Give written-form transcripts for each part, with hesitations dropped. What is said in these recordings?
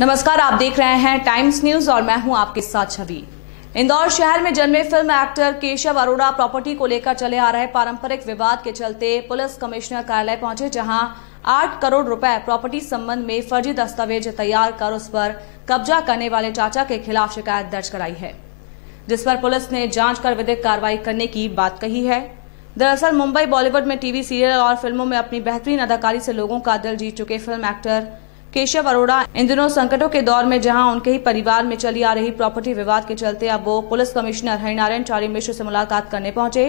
नमस्कार, आप देख रहे हैं टाइम्स न्यूज और मैं हूं आपके साथ छवि। इंदौर शहर में जन्मे film actor Keshav Arora property को लेकर चले आ रहे पारंपरिक विवाद के चलते पुलिस कमिश्नर कार्यालय पहुंचे, जहां 8 करोड़ रुपए प्रॉपर्टी संबंध में फर्जी दस्तावेज तैयार कर उस पर कब्जा करने वाले चाचा के खिलाफ शिकायत दर्ज कराई है, जिस पर पुलिस ने जांच कर विधिक कार्रवाई करने की बात कही है। दरअसल मुंबई बॉलीवुड में टीवी सीरियल और फिल्मों में अपनी बेहतरीन अदाकारी से लोगों का दिल जीत चुके फिल्म एक्टर केशव अरोड़ा इन दिनों संकटों के दौर में जहां उनके ही परिवार में चली आ रही प्रॉपर्टी विवाद के चलते अब वो पुलिस कमिश्नर हरिनारायण चारी मिश्र से मुलाकात करने पहुंचे,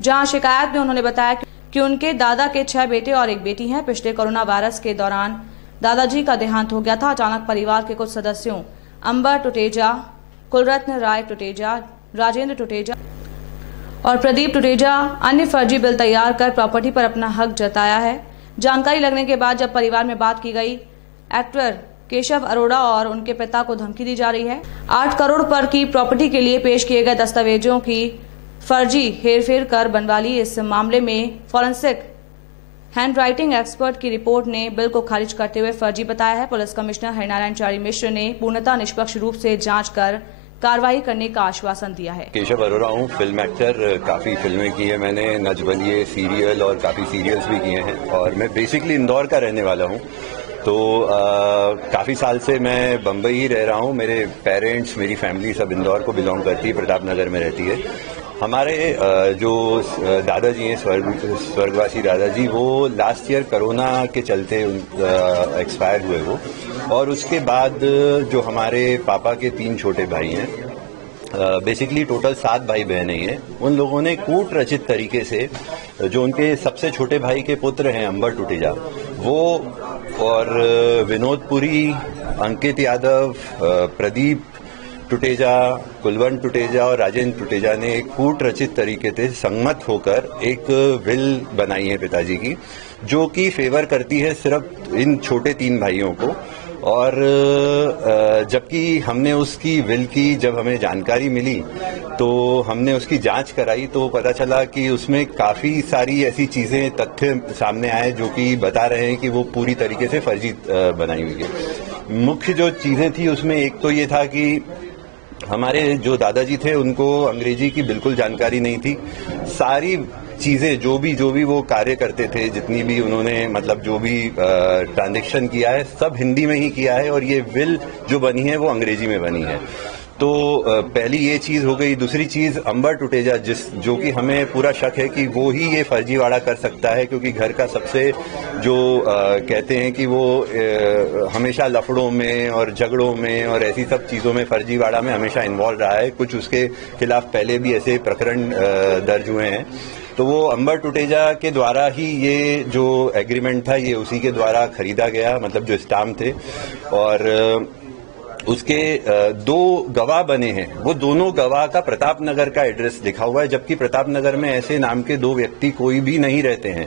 जहां शिकायत में उन्होंने बताया कि उनके दादा के 6 बेटे और 1 बेटी हैं। पिछले कोरोना वायरस के दौरान दादाजी का देहांत हो गया था। अचानक परिवार के कुछ सदस्यों अंबर टुटेजा, कुलरत्न राय टुटेजा, राजेंद्र टुटेजा और प्रदीप टुटेजा अन्य फर्जी बिल तैयार कर प्रॉपर्टी पर अपना हक जताया है। जानकारी लगने के बाद जब परिवार में बात की गई, एक्टर केशव अरोड़ा और उनके पिता को धमकी दी जा रही है। 8 करोड़ पर की प्रॉपर्टी के लिए पेश किए गए दस्तावेजों की फर्जी हेरफेर कर बनवा ली। इस मामले में फॉरेंसिक हैंडराइटिंग एक्सपर्ट की रिपोर्ट ने बिल को खारिज करते हुए फर्जी बताया है। पुलिस कमिश्नर हरिनारायण चारी मिश्र ने पूर्णतः निष्पक्ष रूप से जांच कर कार्रवाई करने का आश्वासन दिया है। केशव अरोड़ा हूँ, फिल्म एक्टर। काफी फिल्में की है मैंने, नच बलिए, सीरियल और काफी सीरियल्स भी किए हैं और मैं बेसिकली इंदौर का रहने वाला हूँ। तो काफी साल से मैं बम्बई ही रह रहा हूँ। मेरे पेरेंट्स, मेरी फैमिली सब इंदौर को बिलोंग करती है, प्रताप नगर में रहती है। हमारे जो दादाजी हैं, स्वर्गवासी दादाजी, वो लास्ट ईयर कोरोना के चलते एक्सपायर हुए वो। और उसके बाद जो हमारे पापा के 3 छोटे भाई हैं, बेसिकली टोटल 7 भाई बहनें हैं, उन लोगों ने कूट रचित तरीके से जो उनके सबसे छोटे भाई के पुत्र हैं अंबर टुटेजा, वो और विनोद पुरी, अंकित यादव, प्रदीप टुटेजा, कुलवंत टुटेजा और राजेंद्र टुटेजा ने एक कूट रचित तरीके से संगमत होकर एक विल बनाई है पिताजी की, जो कि फेवर करती है सिर्फ इन छोटे 3 भाइयों को। और जबकि हमने उसकी विल की जब हमें जानकारी मिली तो हमने उसकी जांच कराई, तो पता चला कि उसमें काफी सारी ऐसी चीजें, तथ्य सामने आए जो कि बता रहे हैं कि वो पूरी तरीके से फर्जी बनाई हुई है। मुख्य जो चीजें थी उसमें एक तो ये था कि हमारे जो दादाजी थे उनको अंग्रेजी की बिल्कुल जानकारी नहीं थी। सारी चीजें जो भी वो कार्य करते थे, जितनी भी उन्होंने मतलब जो भी ट्रांजैक्शन किया है, सब हिंदी में ही किया है और ये विल जो बनी है वो अंग्रेजी में बनी है। तो पहली ये चीज हो गई। दूसरी चीज, अंबर टुटेजा जो कि हमें पूरा शक है कि वो ही ये फर्जीवाड़ा कर सकता है, क्योंकि घर का सबसे जो कहते हैं कि वो हमेशा लफड़ों में और झगड़ों में और ऐसी सब चीजों में, फर्जीवाड़ा में हमेशा इन्वॉल्व रहा है। कुछ उसके खिलाफ पहले भी ऐसे प्रकरण दर्ज हुए हैं। तो वो अंबर टुटेजा के द्वारा ही ये जो एग्रीमेंट था ये उसी के द्वारा खरीदा गया, मतलब जो स्टाम्प थे। और उसके 2 गवाह बने हैं, वो दोनों गवाह का प्रताप नगर का एड्रेस लिखा हुआ है, जबकि प्रताप नगर में ऐसे नाम के 2 व्यक्ति कोई भी नहीं रहते हैं।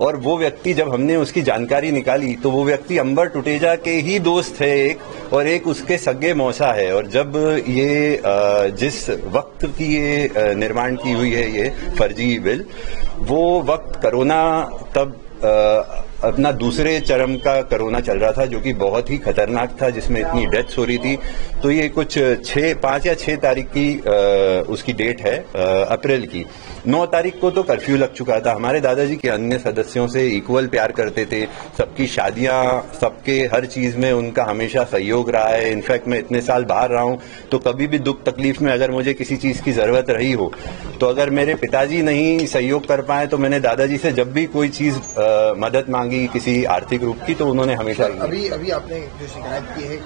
और वो व्यक्ति, जब हमने उसकी जानकारी निकाली तो वो व्यक्ति अंबर टुटेजा के ही दोस्त है एक, और एक उसके सगे मौसा है। और जब ये जिस वक्त की ये निर्माण की हुई है ये फर्जी बिल, वो वक्त कोरोना तब अपना दूसरे चरम का कोरोना चल रहा था, जो कि बहुत ही खतरनाक था, जिसमें इतनी डेथ्स हो रही थी। तो ये कुछ 5 या 6 तारीख की उसकी डेट है, अप्रैल की। 9 तारीख को तो कर्फ्यू लग चुका था। हमारे दादाजी के अन्य सदस्यों से इक्वल प्यार करते थे, सबकी शादियां, सबके हर चीज में उनका हमेशा सहयोग रहा है। इनफैक्ट मैं इतने साल बाहर रहा हूं तो कभी भी दुख तकलीफ में अगर मुझे किसी चीज की जरूरत रही हो, तो अगर मेरे पिताजी नहीं सहयोग कर पाए तो मैंने दादाजी से जब भी कोई चीज मदद मांगी किसी आर्थिक रूप की, तो उन्होंने हमेशा। अभी आपने जो शिकायत की है,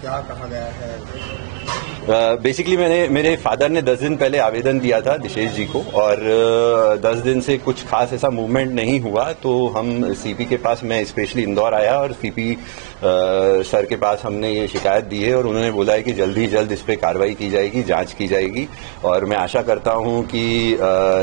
क्या कहा गया है? बेसिकली मेरे फादर ने 10 दिन पहले आवेदन दिया था दिशेश जी को, और 10 दिन से कुछ खास ऐसा मूवमेंट नहीं हुआ। तो हम सीपी के पास, मैं स्पेशली इंदौर आया और सीपी सर के पास हमने ये शिकायत दी है, और उन्होंने बोला है कि जल्द ही जल्द इस पे कार्रवाई की जाएगी, जांच की जाएगी। और मैं आशा करता हूं कि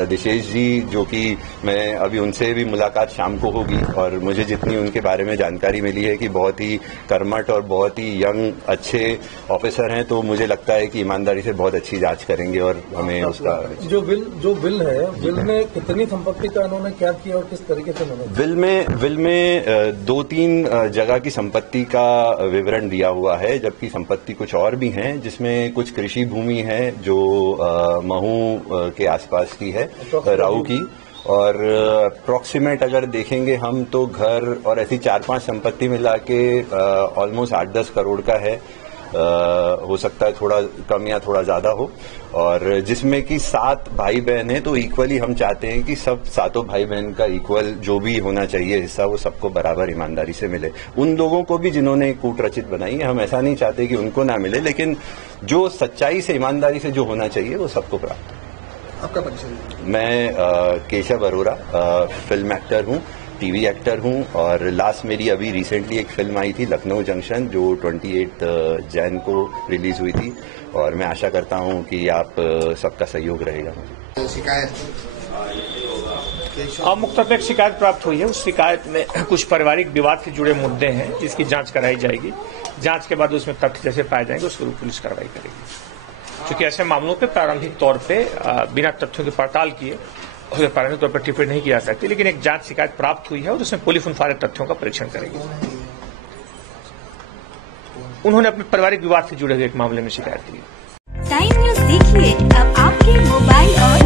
दिशेश जी, जो कि मैं अभी उनसे भी मुलाकात शाम को होगी, और मुझे जितनी उनके बारे में जानकारी मिली है कि बहुत ही कर्मठ और बहुत ही यंग अच्छे ऑफिसर हैं, तो मुझे लगता है कि ईमानदारी से बहुत अच्छी जांच करेंगे और हमें उसका जो जो विल है, विल में कितनी संपत्ति का इन्होंने क्या किया और किस तरीके से उन्होंने विल में 2-3 जगह की संपत्ति का विवरण दिया हुआ है, जबकि संपत्ति कुछ और भी हैं, जिसमें कुछ कृषि भूमि है जो महू के आसपास की है, राऊ की, और अप्रॉक्सीमेट अगर देखेंगे हम तो घर और ऐसी 4-5 संपत्ति मिला के ऑलमोस्ट 8-10 करोड़ का है। हो सकता है थोड़ा कम या थोड़ा ज्यादा हो, और जिसमें कि 7 भाई बहन है, तो इक्वली हम चाहते हैं कि सब 7 भाई बहन का इक्वल जो भी होना चाहिए हिस्सा वो सबको बराबर ईमानदारी से मिले। उन लोगों को भी जिन्होंने कूट रचित बनाई है, हम ऐसा नहीं चाहते कि उनको ना मिले, लेकिन जो सच्चाई से ईमानदारी से जो होना चाहिए वो सबको प्राप्त। आपका परिचय? मैं केशव अरोड़ा, फिल्म एक्टर हूँ, टीवी एक्टर हूँ, और लास्ट मेरी अभी रिसेंटली एक फिल्म आई थी लखनऊ जंक्शन, जो 28 जैन को रिलीज हुई थी, और मैं आशा करता हूँ कि आप सबका सहयोग रहेगा। शिकायत मुख्तलिफ में एक शिकायत प्राप्त हुई है। उस शिकायत में कुछ पारिवारिक विवाद से जुड़े मुद्दे हैं, जिसकी जांच कराई जाएगी। जांच के बाद उसमें तथ्य जैसे पाए जाएंगे उसके ऊपर पुलिस कार्रवाई करेगी। क्योंकि ऐसे मामलों पे प्रारंभिक तौर पे बिना तथ्यों की पड़ताल किए प्रारंभिक तौर पर टिप्पणी नहीं की जा सकती, लेकिन एक जांच शिकायत प्राप्त हुई है और उसमें पुलिस उन सारे तथ्यों का परीक्षण करेगी। उन्होंने अपने पारिवारिक विवाद से जुड़े हुए एक मामले में शिकायत की। टाइम न्यूज़ देखिए अब आपके मोबाइल और